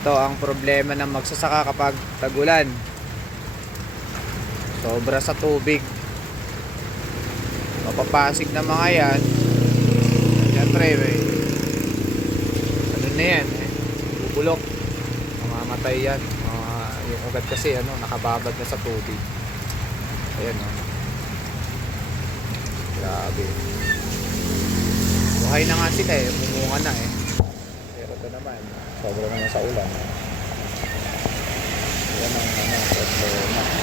Ito ang problema ng magsasaka kapag tag-ulan. Sobra sa tubig. Mapapasig na mga yan. Siyempre, ano na yan, bubulok. Mamamatay yan. Yung ugat kasi nakababad na sa tubig. Ayan grabe. Buhay na nga sila mumunga na Pero ito naman, sobra naman sa ulan. Yan ang problema.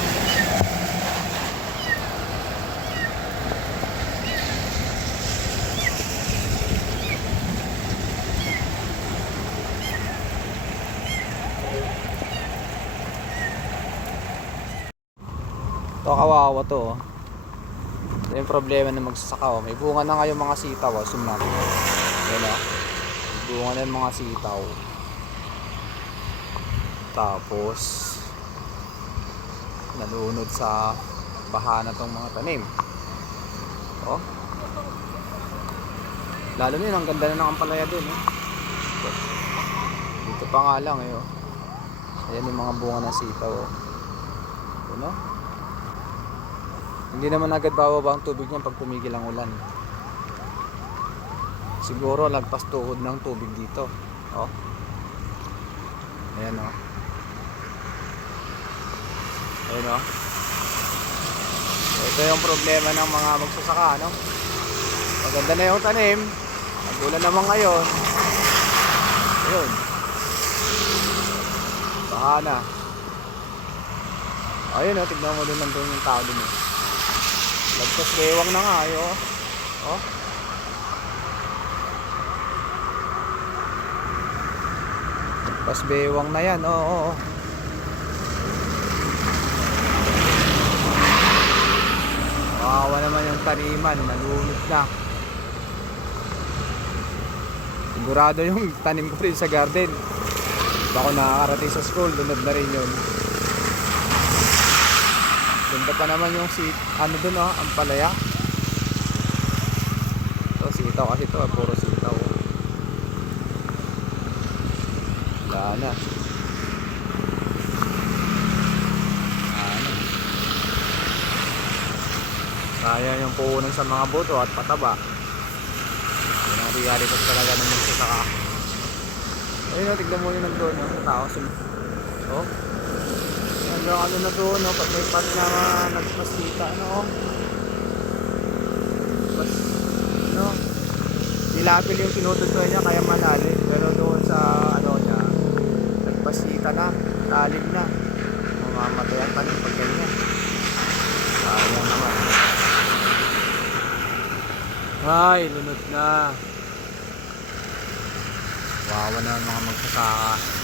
Ito kawawa to Ito yung problema ng magsasaka May bunga na nga yung mga sitaw Zoom natin. Yan May bunga na yung mga sitaw. Tapos nalunod sa baha na tong mga tanim. Lalo na yun, ang ganda na ng ampalaya dun Dito pa nga lang Ayan yung mga bunga ng sitaw Hindi naman agad bababa ang tubig niyan pag tumigil ang ulan. Siguro lagpas tuhod ng tubig dito. Ayan Ayan Ito yung problema ng mga magsasaka Maganda na yung tanim. Nagulan naman ngayon. Ayun. Baha na. Ayun tignan mo doon nandun yung tao doon Lagpas bewang na nga Lagpas bewang na yan Kawawa naman yung taniman, nalunod na. Sigurado yung tanim ko rin sa garden. Baka nakakarating sa school, lunod na rin yun. Ganda pa naman yung doon ang palaya. Ito sitaw kasi ito, puro sitaw. Wala na. Sayang yung puhunan sa mga boto at pataba. Yan ang reality talaga ng magsasaka. Ayun tignan mo yun nandun sa tao. Hanggang na doon pag may pat na nagpasita nilapil yung tinututoy niya kaya malalim, pero doon sa niya nagpasita na, lalim na, mamamatay ang tanim pag ganyan. Sayang naman. Ay, lunod na. Wawa na mga magsasaka.